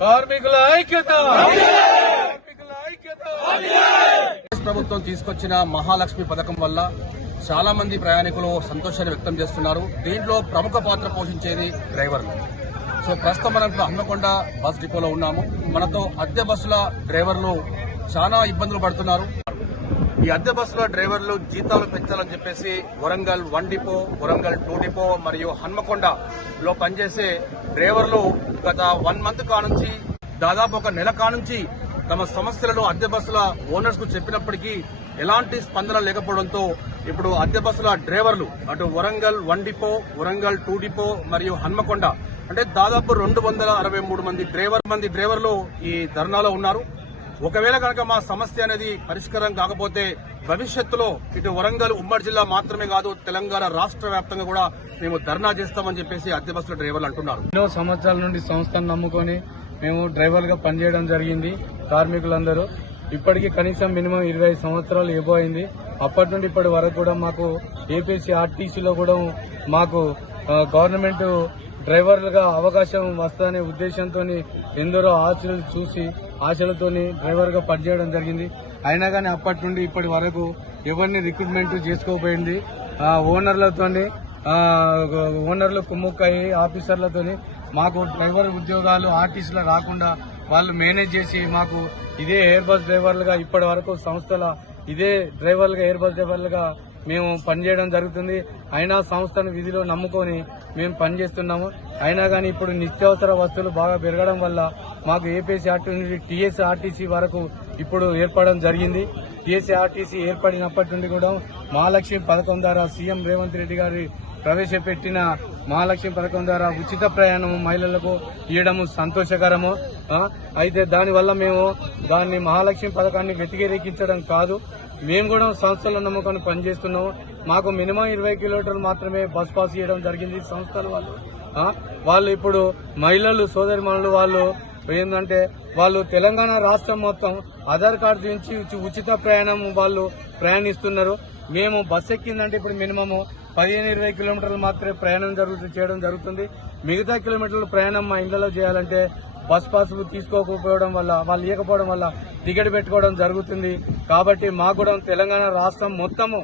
కార్మికుల ఐక్యత ప్రభుత్వం తీసుకొచ్చిన మహాలక్ష్మి పథకం వల్ల చాలా మంది ప్రయాణికులు సంతోషాన్ని వ్యక్తం చేస్తున్నారు. దీంట్లో ప్రముఖ పాత్ర పోషించేది డ్రైవర్లు. సో ప్రస్తుతం మనం ఇప్పుడు హన్మకొండ బస్ డిపోలో ఉన్నాము. మనతో అద్దె బస్సుల డ్రైవర్లు చాలా ఇబ్బందులు పడుతున్నారు. ఈ అద్దె బస్సుల డ్రైవర్లు జీతాలు పెంచాలని చెప్పేసి వరంగల్ 1 డిపో, వరంగల్ 2 డిపో మరియు హన్మకొండలో పనిచేసే డ్రైవర్లు గత 1 మంత్ కానుంచి దాదాపు ఒక నెల కానుంచి తమ సమస్యలను అద్దె బస్సుల ఓనర్స్ కు చెప్పినప్పటికీ ఎలాంటి స్పందన లేకపోవడంతో ఇప్పుడు అద్దె బస్సుల డ్రైవర్లు అటు వరంగల్ 1 డిపో, వరంగల్ 2 డిపో మరియు హన్మకొండ అంటే దాదాపు 263 మంది డ్రైవర్లు ఈ ధర్నాలో ఉన్నారు. ఒకవేళ కనుక మా సమస్య అనేది పరిష్కారం కాకపోతే భవిష్యత్తులో ఇటు వరంగల్ ఉమ్మడి జిల్లా మాత్రమే కాదు తెలంగాణ రాష్ట్ర వ్యాప్తంగా కూడా మేము ధర్నా చేస్తామని చెప్పేసి అద్దె బస్సుల డ్రైవర్లు అంటున్నారు. ఎన్నో సంవత్సరాల నుండి సంస్థను నమ్ముకొని మేము డ్రైవర్ గా పనిచేయడం జరిగింది. కార్మికులందరూ ఇప్పటికీ కనీసం మినిమం 25 సంవత్సరాలు అయిపోయింది. అప్పటి నుండి ఇప్పటి వరకు కూడా మాకు ఏపీసీ ఆర్టీసీలో కూడా మాకు గవర్నమెంట్ డ్రైవర్లుగా అవకాశం వస్తుందనే ఉద్దేశంతో ఎందరో ఆశలు చూసి ఆశలతోని డ్రైవర్ గా పనిచేయడం జరిగింది. అయినా కానీ అప్పటి నుండి ఇప్పటి వరకు ఎవరిని రిక్రూట్మెంట్ చేసుకోపోయింది. ఓనర్లు కుమ్ముక్కయ్యి ఆఫీసర్లతోని మాకు డ్రైవర్ ఉద్యోగాలు ఆర్టీసీలో రాకుండా వాళ్ళు మేనేజ్ చేసి మాకు ఇదే ఎయిర్ బస్ డ్రైవర్లుగా ఇప్పటి వరకు సంస్థల ఇదే డ్రైవర్లుగా ఎయిర్ బస్ డ్రైవర్లుగా మేము పనిచేయడం జరుగుతుంది. అయినా సంస్థను విధిలో నమ్ముకొని మేము పనిచేస్తున్నాము. అయినా కానీ ఇప్పుడు నిత్యావసర వస్తువులు బాగా పెరగడం వల్ల మాకు ఏపీఎస్ఆర్టీ నుండి టీఎస్ఆర్టీసీ వరకు ఇప్పుడు ఏర్పడడం జరిగింది. టీఎస్ఆర్టీసీ ఏర్పడినప్పటి నుండి కూడా మహాలక్ష్మి పథకం ద్వారా సీఎం రేవంత్ రెడ్డి గారి ప్రవేశపెట్టిన మహాలక్ష్మి పథకం ద్వారా ఉచిత ప్రయాణం మహిళలకు ఇవ్వడం సంతోషకరము. అయితే దానివల్ల మేము దాన్ని మహాలక్ష్మి పథకాన్ని వ్యతిరేకించడం కాదు, మేము కూడా సంస్థల నమ్మకాన్ని పనిచేస్తున్నాము. మాకు మినిమం 20 కిలోమీటర్లు మాత్రమే బస్ పాస్ ఇవ్వడం జరిగింది సంస్థల వాళ్ళు ఇప్పుడు మహిళలు సోదరిమణులు వాళ్ళు ఏంటంటే వాళ్ళు తెలంగాణ రాష్ట్రం మొత్తం ఆధార్ కార్డు నుంచి ఉచిత ప్రయాణం వాళ్ళు ప్రయాణిస్తున్నారు. మేము బస్ ఎక్కిందంటే ఇప్పుడు మినిమము 15-20 కిలోమీటర్లు మాత్రమే ప్రయాణం చేయడం జరుగుతుంది. మిగతా కిలోమీటర్లు ప్రయాణం మా ఇళ్లలో చేయాలంటే బస్ పాస్ తీసుకోకపోవడం వల్ల వాళ్ళు ఇవ్వకపోవడం వల్ల టికెట్ పెట్టుకోవడం జరుగుతుంది. కాబట్టి మాకు కూడా తెలంగాణ రాష్ట్రం మొత్తము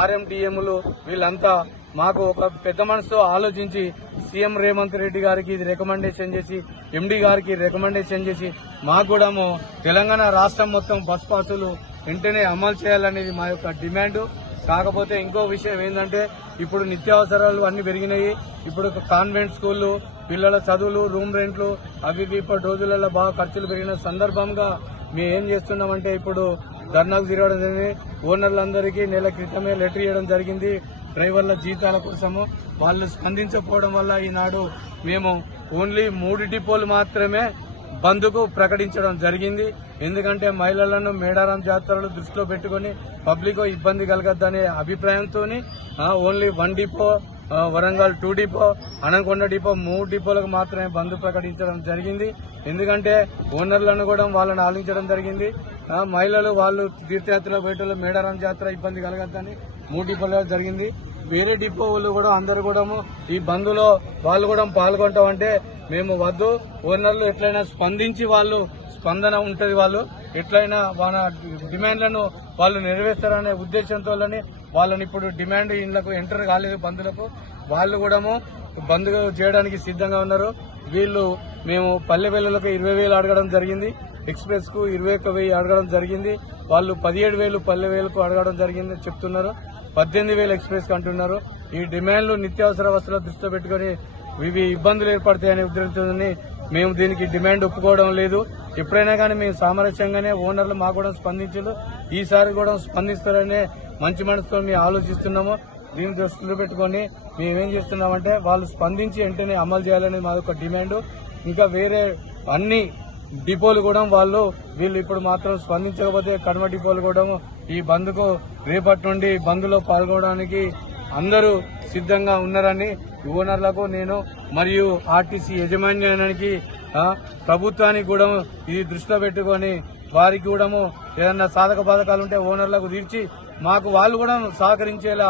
ఆర్ఎండిఎంలు వీళ్ళంతా మాకు ఒక పెద్ద మనసుతో ఆలోచించి సీఎం రేవంత్ రెడ్డి గారికి ఇది రికమెండేషన్ చేసి ఎండీ గారికి రికమెండేషన్ చేసి మాకు కూడా తెలంగాణ రాష్ట్రం మొత్తం బస్ పాసులు వెంటనే అమలు చేయాలనేది మా యొక్క డిమాండ్. కాకపోతే ఇంకో విషయం ఏంటంటే ఇప్పుడు నిత్యావసరాలు అన్ని పెరిగినాయి. ఇప్పుడు కాన్వెంట్ స్కూళ్లు పిల్లల చదువులు రూమ్ రెంట్లు అవి ఇప్పటి రోజులలో బాగా ఖర్చులు పెరిగిన సందర్భంగా మేము ఏం చేస్తున్నామంటే ఇప్పుడు ధర్నాకు తిరగడం జరిగింది. ఓనర్లందరికీ నెల క్రితమే లెటర్ ఇవ్వడం జరిగింది డ్రైవర్ల జీతాల కోసము. వాళ్ళు స్పందించకపోవడం వల్ల ఈనాడు మేము ఓన్లీ 3 డిపోలు మాత్రమే బంద్కు ప్రకటించడం జరిగింది. ఎందుకంటే మహిళలను మేడారం జాతరలు దృష్టిలో పెట్టుకుని పబ్లిక్ ఇబ్బంది కలగద్దనే అభిప్రాయంతో only 1 depot, Warangal 2 depot, Hanamkonda depot 3 డిపోలకు మాత్రమే బంద్ ప్రకటించడం జరిగింది. ఎందుకంటే ఓనర్లను కూడా వాళ్ళని ఆలించడం జరిగింది. మహిళలు వాళ్ళు తీర్థయాత్రలో బయట మేడారం జాతర ఇబ్బంది కలగద్దని 3 డిపోలో జరిగింది. వేరే డిపో వాళ్ళు కూడా అందరు కూడా ఈ బంద్లో వాళ్ళు కూడా పాల్గొంటామంటే మేము వద్దు, ఓనర్లు ఎట్లయినా స్పందించి వాళ్ళు స్పందన ఉంటది, వాళ్ళు ఎట్లయినా వాళ్ళ డిమాండ్లను వాళ్ళు నెరవేర్చారనే ఉద్దేశంతో వాళ్ళని ఇప్పుడు డిమాండ్ ఇళ్లకు ఎంటర్ కాలేదు బంధులకు. వాళ్ళు కూడా బంద్ చేయడానికి సిద్ధంగా ఉన్నారు. వీళ్ళు మేము పల్లె వెల్లులకు 20,000 అడగడం జరిగింది, ఎక్స్ప్రెస్ కు 21,000 అడగడం జరిగింది. వాళ్ళు 17,000 పల్లె వేలకు అడగడం జరిగింది చెప్తున్నారు. 18,000 ఎక్స్ప్రెస్ కు అంటున్నారు. ఈ డిమాండ్లు నిత్యావసర వస్తువుల దృష్టిలో పెట్టుకుని ఇవి ఇబ్బందులు ఏర్పడతాయనే ఉద్దేశంతో మేము దీనికి డిమాండ్ ఒప్పుకోవడం లేదు. ఎప్పుడైనా కానీ మేము సామరస్యంగానే ఓనర్లు మాకు కూడా స్పందించారు. ఈసారి కూడా స్పందిస్తారనే మంచి మనసుతో మేము ఆలోచిస్తున్నాము. దీన్ని దృష్టిలో పెట్టుకుని మేమేం చేస్తున్నామంటే వాళ్ళు స్పందించి వెంటనే అమలు చేయాలని మా యొక్క డిమాండ్. ఇంకా వేరే అన్ని డిపోలు కూడా వీళ్ళు ఇప్పుడు మాత్రం స్పందించకపోతే కడమ డిపోలు కూడా ఈ బంద్కు రేపటి నుండి బంద్లో పాల్గొనడానికి అందరూ సిద్ధంగా ఉన్నారని ఓనర్లకు నేను మరియు ఆర్టీసీ యాజమాన్యానికి ప్రభుత్వానికి కూడా ఇది దృష్టిలో పెట్టుకుని వారికి కూడా ఏదన్నా సాధక బాధకాలు ఉంటే ఓనర్లకు తీర్చి మాకు వాళ్ళు కూడా సహకరించేలా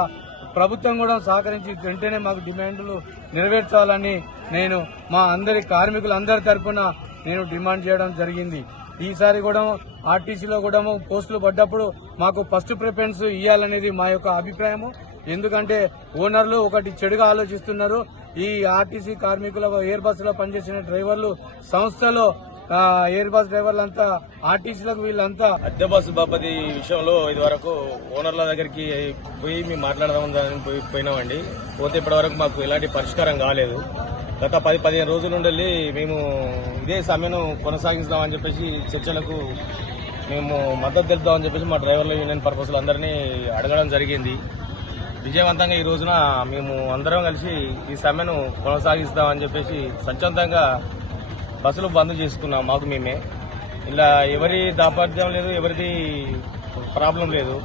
ప్రభుత్వం కూడా సహకరించి వెంటనే మాకు డిమాండ్లు నెరవేర్చాలని నేను మా అందరి కార్మికులందరి తరఫున నేను డిమాండ్ చేయడం జరిగింది. ఈసారి కూడా ఆర్టీసీలో కూడా పోస్టులు పడ్డప్పుడు మాకు ఫస్ట్ ప్రిఫరెన్స్ ఇవ్వాలనేది మా యొక్క అభిప్రాయము. ఎందుకంటే ఓనర్లు ఒకటి చెడుగా ఆలోచిస్తున్నారు. ఈ ఆర్టీసీ కార్మికుల ఎయిర్ బస్సులో పనిచేసిన డ్రైవర్లు సంస్థలో ఎయిర్ బస్ డ్రైవర్లంతా ఆర్టీసీలకు వీళ్ళంతా అద్దె బస్సు బాపతి విషయంలో ఇది వరకు ఓనర్ల దగ్గరికి పోయి మేము మాట్లాడదామని పోయినామండి. పోతే ఇప్పటి వరకు మాకు ఎలాంటి పరిష్కారం కాలేదు. గత 10-15 రోజుల నుండి మేము ఇదే సమ్మెను కొనసాగిస్తామని చెప్పేసి చర్చలకు మేము మద్దతు తెలుపుదామని చెప్పేసి మా డ్రైవర్ల యూనియన్ పర్పస్లు అందరినీ అడగడం జరిగింది. విజయవంతంగా ఈ రోజున మేము అందరం కలిసి ఈ సమ్మెను కొనసాగిస్తామని చెప్పేసి స్వచ్ఛందంగా బస్సులు బంద్ చేసుకున్నాం. మాకు మేమే ఇలా ఎవరి దాపర్యం లేదు, ఎవరిది ప్రాబ్లం లేదు.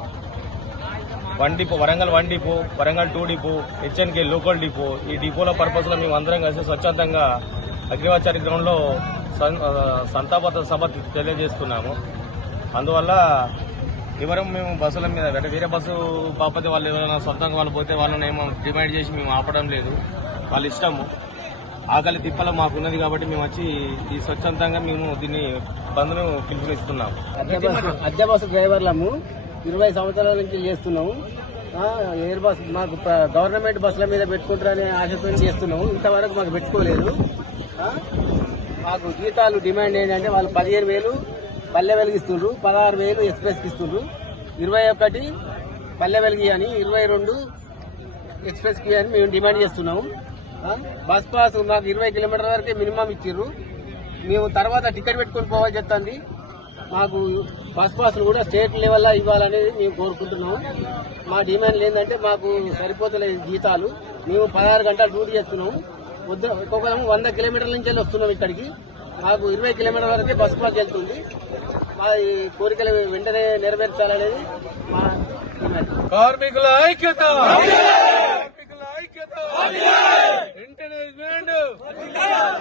Depot Warangal 1 depot, Warangal 2 depot, HNK local depot, ఈ డిపోల పర్పస్ లో మేము అందరం కలిసి స్వచ్ఛందంగా అగ్నివాచారి గ్రౌండ్ లో సంతాప సభ తెలియజేస్తున్నాము. అందువల్ల ఎవరం మేము బస్సుల మీద వేరే బస్సు బాపతి వాళ్ళు ఎవరైనా సొంతంగా వాళ్ళు పోతే వాళ్ళని ఏమో డిమాండ్ చేసి మేము ఆపడం లేదు. వాళ్ళ ఇష్టము. ఆకలి తిప్పల మాకున్నది కాబట్టి మేము వచ్చి ఈ స్వచ్ఛందంగా మేము దీన్ని బంద్ను పిలుపునిస్తున్నాము. అద్దె బస్సు డ్రైవర్లము 20 సంవత్సరాల నుంచి చేస్తున్నాము. ఎయిర్ బస్ మాకు గవర్నమెంట్ బస్సుల మీద పెట్టుకుంటారనే ఆశతో చేస్తున్నాము. ఇంతవరకు మాకు పెట్టుకోలేదు. మాకు జీతాలు డిమాండ్ ఏంటంటే వాళ్ళు 15,000 పల్లె వెలిగిస్తుండ్రు, 16,000 ఎక్స్ప్రెస్కి ఇస్తుండ్రు, 21 పల్లె వెలిగి అని, 22 ఎక్స్ప్రెస్కి అని మేము డిమాండ్ చేస్తున్నాము. బస్ పాస్ మాకు 20 కిలోమీటర్ల వరకే మినిమం ఇచ్చిర్రు. మేము తర్వాత టికెట్ పెట్టుకుని పోవాల్సి వస్తుంది. మాకు బస్ పాస్లు కూడా స్టేట్ లెవెల్లో ఇవ్వాలనేది మేము కోరుకుంటున్నాము. మా డిమాండ్లు ఏంటంటే మాకు సరిపోతలేదు జీతాలు. మేము 16 గంటలు డ్యూటీ చేస్తున్నాము. ఒక్కొక్కరు 100 కిలోమీటర్ల నుంచి వెళ్ళి వస్తున్నాం ఇక్కడికి. మాకు 20 కిలోమీటర్ల వరకే బస్ పాస్ వెళ్తుంది. మా ఈ కోరికలు వెంటనే నెరవేర్చాలనేది మా డిమాండ్. కార్మికుల ఐక్యత, కార్మికుల ఐక్యత, వెంటనే డిమాండ్,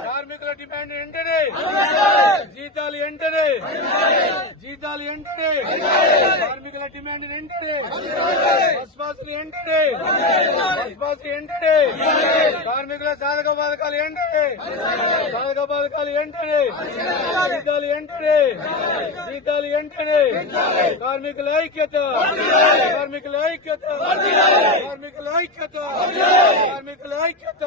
కార్మికుల డిమాండ్ వెంటనే, జీతాలు వెంటనే, జీతాలు వెంటనే, కార్మికుల డిమాండ్ వెంటనే, బస్ పాసులు వెంటనే, బస్ పాస్ వెంటనే, కార్మికుల సాధక పథకాలు వెంటనే, సాధక పథకాలు వెంటనే, జీతాలు వెంటనే, జీతాలు వెంటనే, కార్మికుల ఐక్యత, కార్మికుల ఐక్యత, కార్మికుల ఐక్యత, కార్మికుల ఐక్యత.